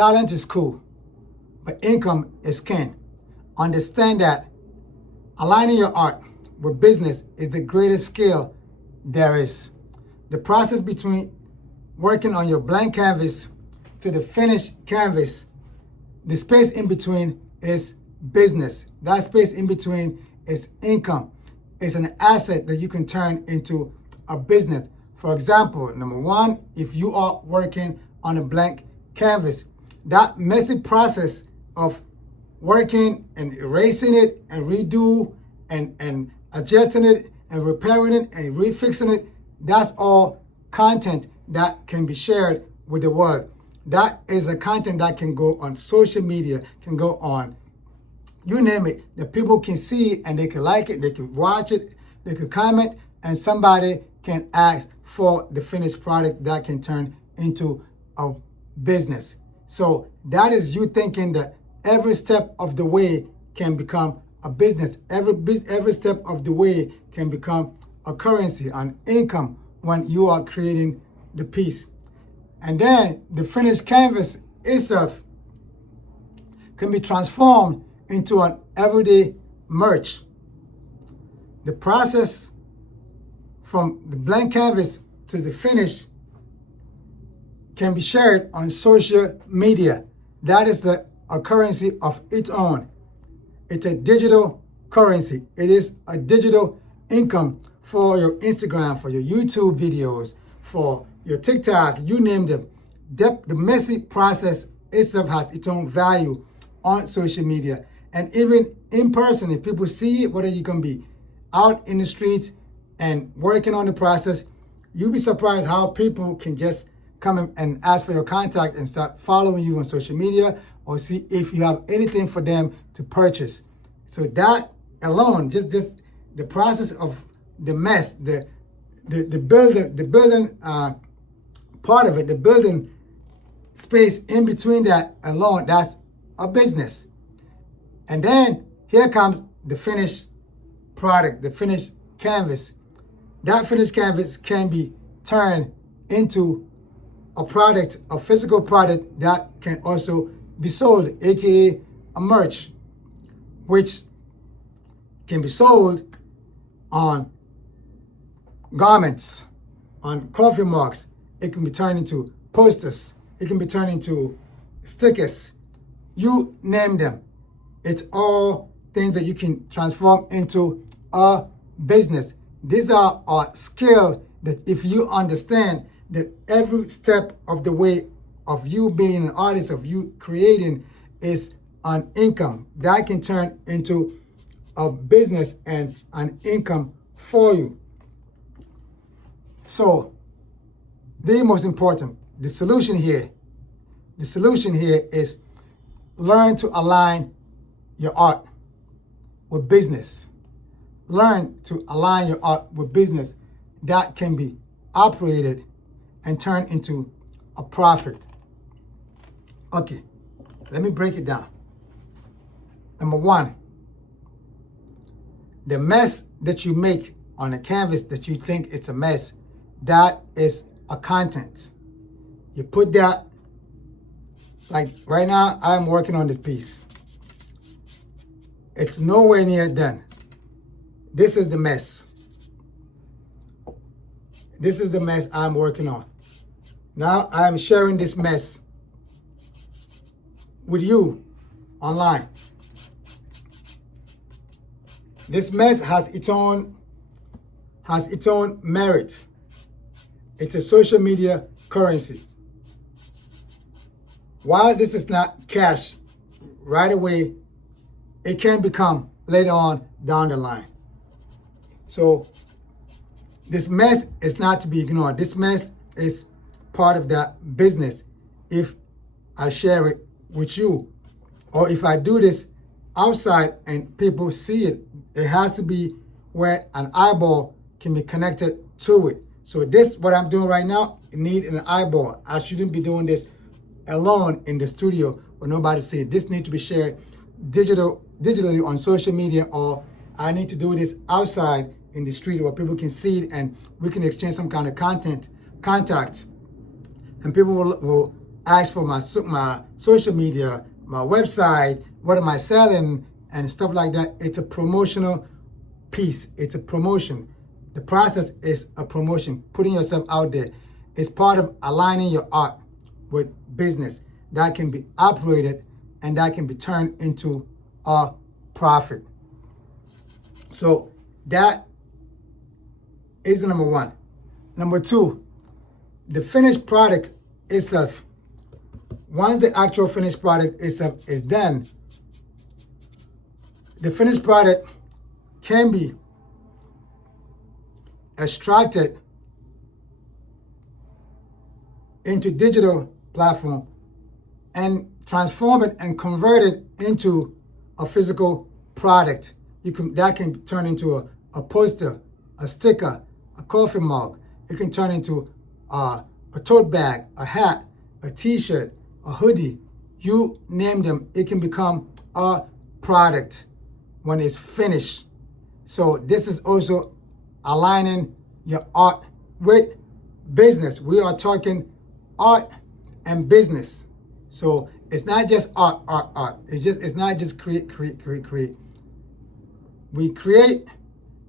talent is cool, but income is king. Understand that aligning your art with business is the greatest skill there is. The process between working on your blank canvas to the finished canvas, the space in between is business. That space in between is income. It's an asset that you can turn into a business. For example, number one, if you are working on a blank canvas, that messy process of working and erasing it and redo and adjusting it and repairing it and refixing it, that's all content that can be shared with the world. That is a content that can go on social media, can go on, you name it, that people can see and they can like it, they can watch it, they can comment, and somebody can ask for the finished product that can turn into a business. So that is you thinking that every step of the way can become a business. Every step of the way can become a currency, an income when you are creating the piece. And then the finished canvas itself can be transformed into an everyday merch. The process from the blank canvas to the finish can be shared on social media. That is a currency of its own. It's a digital currency. It is a digital income for your Instagram, for your YouTube videos, for your TikTok, you name them. The messy process itself has its own value on social media. And even in person, if people see it, whether you can be out in the streets and working on the process, you'll be surprised how people can just come and ask for your contact and start following you on social media or see if you have anything for them to purchase. So that alone, just the process of the mess, the building part of it, the building space in between that alone, that's a business. And then here comes the finished product, the finished canvas. That finished canvas can be turned into a product, a physical product that can also be sold, aka a merch, which can be sold on garments, on coffee mugs. It can be turned into posters. It can be turned into stickers. You name them. It's all things that you can transform into a business. These are a skill that if you understand that every step of the way of you being an artist, of you creating, is an income that can turn into a business and an income for you. So the most important, the solution here is learn to align your art with business. Learn to align your art with business that can be operated and turned into a profit. Okay, let me break it down. Number one, the mess that you make on a canvas that you think it's a mess, that is a content. You put that, like right now, I'm working on this piece. It's nowhere near done. This is the mess. This is the mess I'm working on. Now I'm sharing this mess with you online. This mess has its own merit. It's a social media currency. While this is not cash right away, it can become later on down the line. So this mess is not to be ignored. This mess is part of that business if I share it with you. Or if I do this outside and people see it, it has to be where an eyeball can be connected to it. So this, what I'm doing right now, need an eyeball. I shouldn't be doing this alone in the studio where nobody sees it. This needs to be shared digitally on social media, or I need to do this outside in the street where people can see it and we can exchange some kind of contact. And people will ask for my social media, my website, what am I selling, and stuff like that. It's a promotional piece. It's a promotion. The process is a promotion, putting yourself out there. It's part of aligning your art with business that can be operated and that can be turned into a profit. So that is the number one. Number two, the finished product itself. Once the actual finished product itself is done, the finished product can be extracted into digital platform and transform it and convert it into a physical product. That can turn into a poster, a sticker, a coffee mug. It can turn into a tote bag, a hat, a t-shirt, a hoodie. You name them, it can become a product when it's finished. So this is also aligning your art with business. We are talking art and business. So it's not just art. It's not just create. We create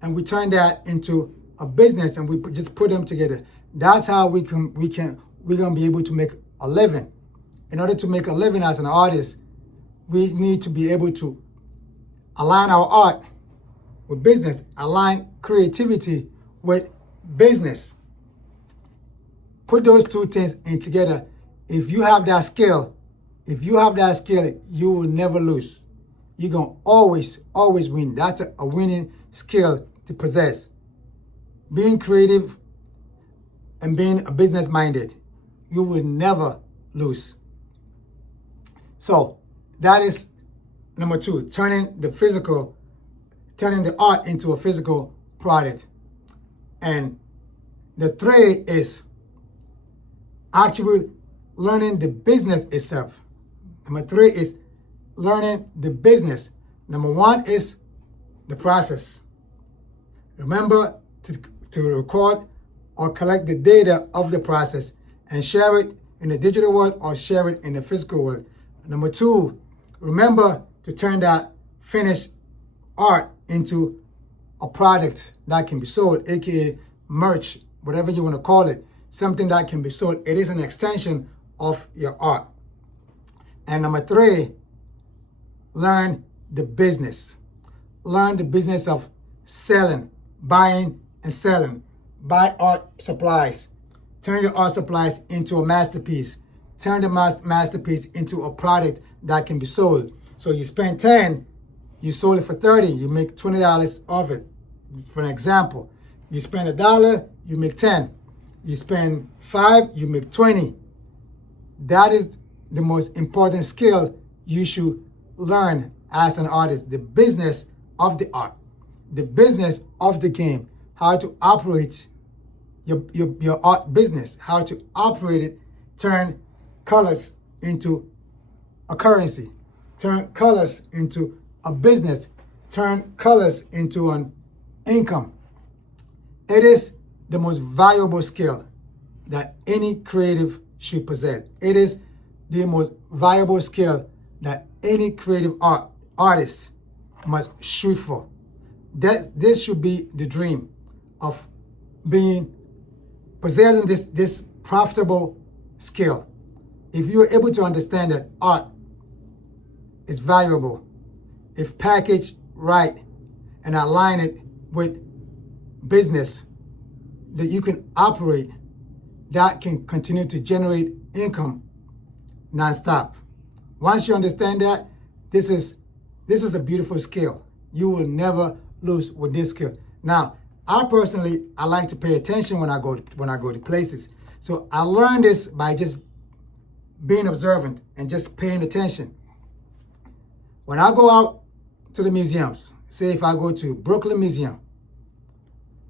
and we turn that into a business, and we just put them together. That's how we're gonna be able to make a living. In order to make a living as an artist, we need to be able to align our art with business, align creativity with business. Put those two things in together. If you have that skill, you will never lose. You're gonna always win. That's a winning skill to possess. Being creative and being a business minded, you will never lose. So that is number two, turning the art into a physical product. And the three is actually learning the business itself. Number three is learning the business. Number one is the process. Remember to record or collect the data of the process and share it in the digital world or share it in the physical world. Number two, remember to turn that finished art into a product that can be sold, aka merch, whatever you want to call it, something that can be sold. It is an extension of your art. And number three, learn the business. Learn the business of selling, buying and selling. Buy art supplies. Turn your art supplies into a masterpiece. Turn the masterpiece into a product that can be sold. So you spend 10, you sold it for 30, you make $20 off it. For an example, you spend $1, you make 10. You spend 5, you make 20. That is the most important skill you should learn as an artist, the business of the art, the business of the game, how to operate your art business, how to operate it, turn colors into a currency, turn colors into a business, turn colors into an income. It is the most valuable skill that any creative should possess. It is the most valuable skill that any creative artist must shoot for. This should be the dream of possessing this profitable skill. If you are able to understand that art is valuable, if packaged right and align it with business that you can operate, that can continue to generate income nonstop. Once you understand that, this is a beautiful skill. You will never lose with this skill. Now, I like to pay attention when I go to places. So I learned this by just being observant and just paying attention. When I go out to the museums, say if I go to Brooklyn Museum,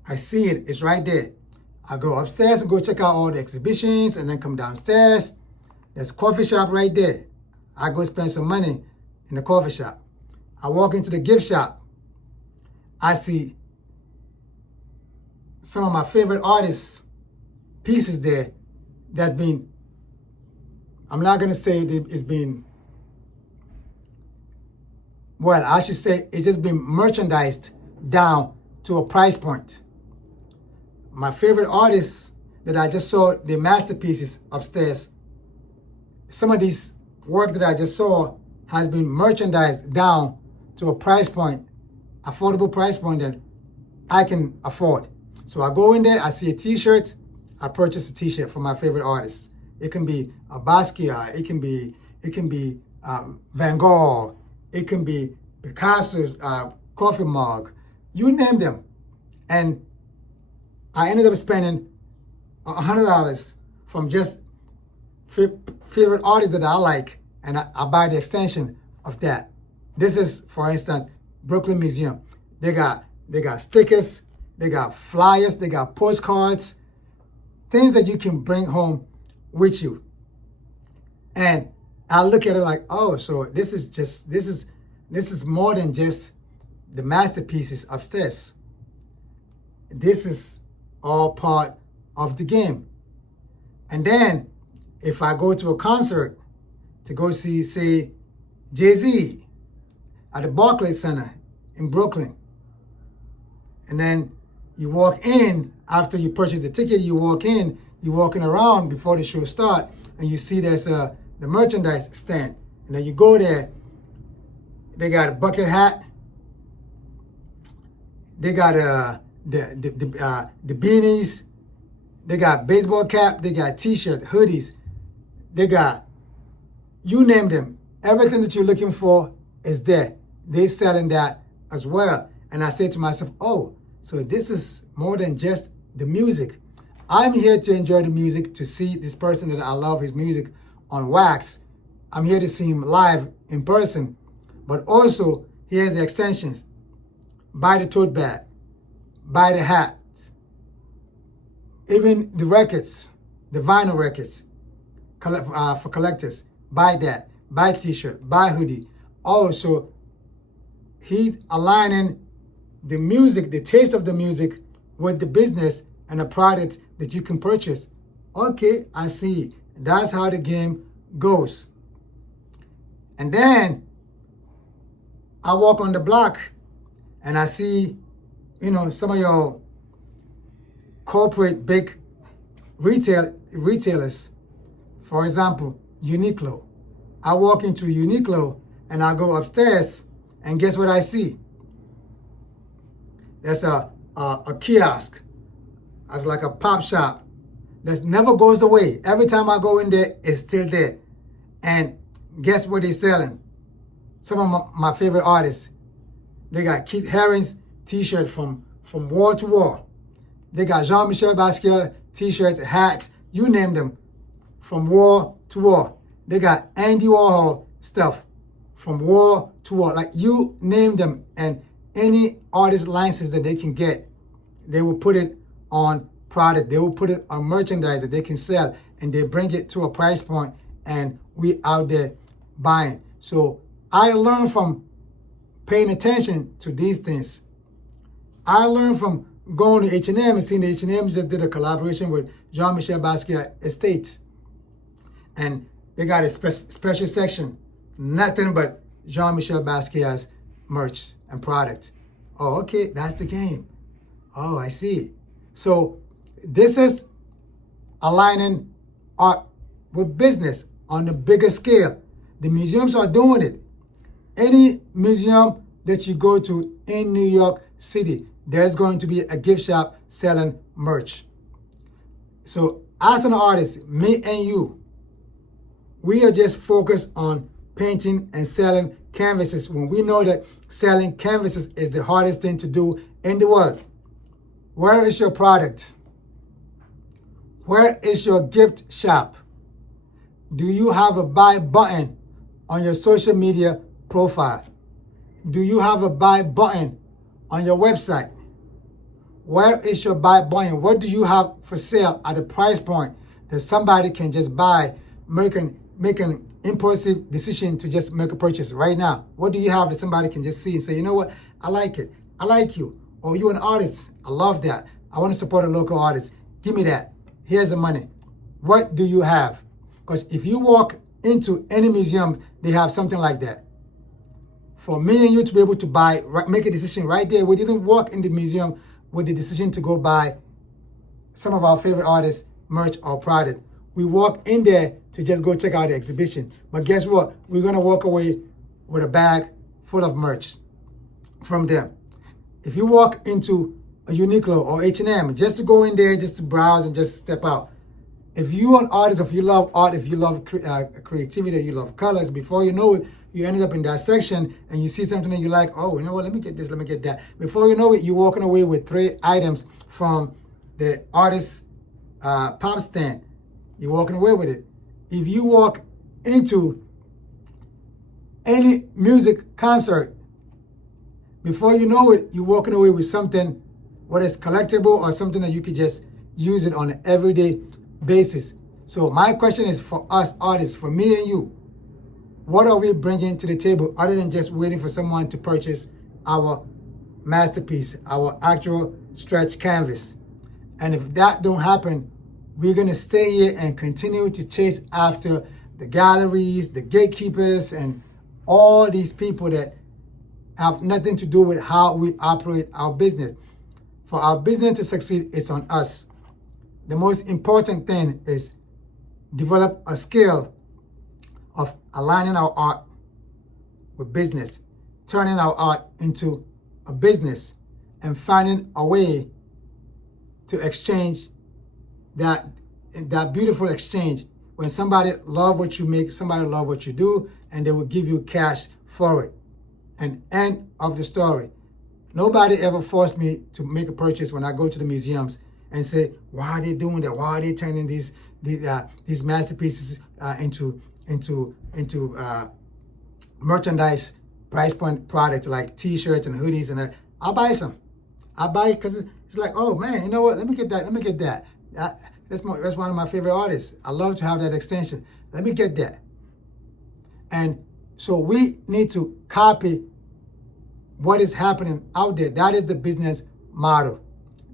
I see it, it's right there. I go upstairs and go check out all the exhibitions and then come downstairs. There's a coffee shop right there. I go spend some money in the coffee shop. I walk into the gift shop. I see some of my favorite artists' pieces there that's been I'm not gonna say it's been, well, I should say it's just been merchandised down to a price point. My favorite artists that I just saw their masterpieces upstairs, some of these work that I just saw has been merchandised down to a price point, affordable price point that I can afford. So I go in there, I see a t-shirt, I purchase a t-shirt from my favorite artists. It can be a Basquiat, it can be Van Gogh, it can be Picasso's coffee mug, you name them. And I ended up spending $100 from just favorite artists that I like, and I buy the extension of that. This is, for instance, Brooklyn Museum. They got stickers, they got flyers, they got postcards, things that you can bring home with you. And I look at it like, oh, so this is more than just the masterpieces upstairs. This is all part of the game. And then if I go to a concert to go see, say, Jay-Z at the Barclays Center in Brooklyn, and then you walk in after you purchase the ticket, you're walking around before the show starts, and you see there's the merchandise stand. And then you go there, they got a bucket hat, they got the beanies, they got baseball cap, they got t-shirt, hoodies, they got, you name them. Everything that you're looking for is there. They're selling that as well. And I say to myself, oh, so this is more than just the music. I'm here to enjoy the music, to see this person that I love his music on wax. I'm here to see him live in person. But also, here's the extensions. Buy the tote bag, buy the hats, even the records, the vinyl records for collectors. Buy that, buy t-shirt, buy hoodie. Also, he's aligning the music, the taste of the music with the business and the product that you can purchase. Okay, I see. That's how the game goes. And then I walk on the block and I see, some of your corporate big retailers. For example, Uniqlo. I walk into Uniqlo and I go upstairs, and guess what I see? There's a kiosk. It's like a pop shop that never goes away. Every time I go in there, it's still there. And guess what they're selling? Some of my favorite artists. They got Keith Haring's t-shirt from wall to wall. They got Jean-Michel Basquiat t-shirts, hats, you name them, from wall to wall. They got Andy Warhol stuff from wall to wall. Like, you name them, and any artist license that they can get, they will put it on product. They will put it on merchandise that they can sell, and they bring it to a price point, and we out there buying. So I learned from paying attention to these things. I learned from going to H&M and seeing the H&M just did a collaboration with Jean-Michel Basquiat Estate. And they got a special section, nothing but Jean-Michel Basquiat's merch and product. Oh, okay, that's the game. Oh, I see. So this is aligning art with business on the bigger scale. The museums are doing it. Any museum that you go to in New York City, there's going to be a gift shop selling merch. So as an artist, me and you, we are just focused on painting and selling canvases when we know that selling canvases is the hardest thing to do in the world. Where is your product? Where is your gift shop? Do you have a buy button on your social media profile? Do you have a buy button on your website? Where is your buy button? What do you have for sale at a price point that somebody can just buy, make an impulsive decision to just make a purchase right now? What do you have that somebody can just see and say, you know what, I like it, I like you. Or you're an artist, I love that. I want to support a local artist. Give me that. Here's the money. What do you have? Because if you walk into any museum, they have something like that. For me and you to be able to buy, make a decision right there. We didn't walk in the museum with the decision to go buy some of our favorite artists' merch or product. We walk in there to just go check out the exhibition. But guess what? We're gonna walk away with a bag full of merch from them. If you walk into a Uniqlo or H&M just to go in there, just to browse and just step out. If you're an artist, if you love art, if you love creativity, you love colors, before you know it, you ended up in that section and you see something that you like, oh, you know what, let me get this, let me get that. Before you know it, you're walking away with 3 items from the artist's pop stand. You're walking away with it. If you walk into any music concert, before you know it, you're walking away with something, whether it's collectible or something that you could just use it on an everyday basis. So my question is for us artists, for me and you, what are we bringing to the table other than just waiting for someone to purchase our masterpiece, our actual stretch canvas? And if that don't happen, we're gonna stay here and continue to chase after the galleries, the gatekeepers, and all these people that have nothing to do with how we operate our business. For our business to succeed, it's on us. The most important thing is develop a skill of aligning our art with business, turning our art into a business, and finding a way to exchange that beautiful exchange. When somebody love what you make, somebody love what you do, and they will give you cash for it. And end of the story. Nobody ever forced me to make a purchase when I go to the museums and say, why are they doing that? Why are they turning these masterpieces into merchandise price point products like T-shirts and hoodies? And I'll buy some. I buy it because it's like, oh man, you know what? Let me get that. Let me get that. That's one of my favorite artists. I love to have that extension. Let me get that. And so we need to copy what is happening out there. That is the business model.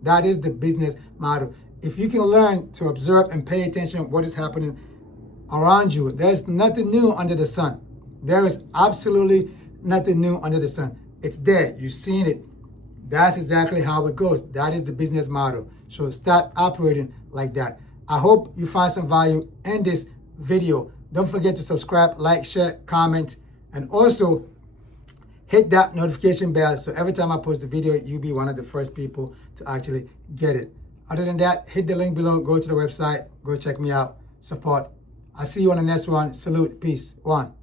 That is the business model. If you can learn to observe and pay attention to what is happening around you, there's nothing new under the sun. There is absolutely nothing new under the sun. It's there. You've seen it. That's exactly how it goes. That is the business model. So start operating like that. I hope you find some value in this video. Don't forget to subscribe, like, share, comment, and also hit that notification bell so every time I post a video, you'll be one of the first people to actually get it. Other than that, hit the link below, go to the website, go check me out, support. I'll see you on the next one. Salute, peace, one.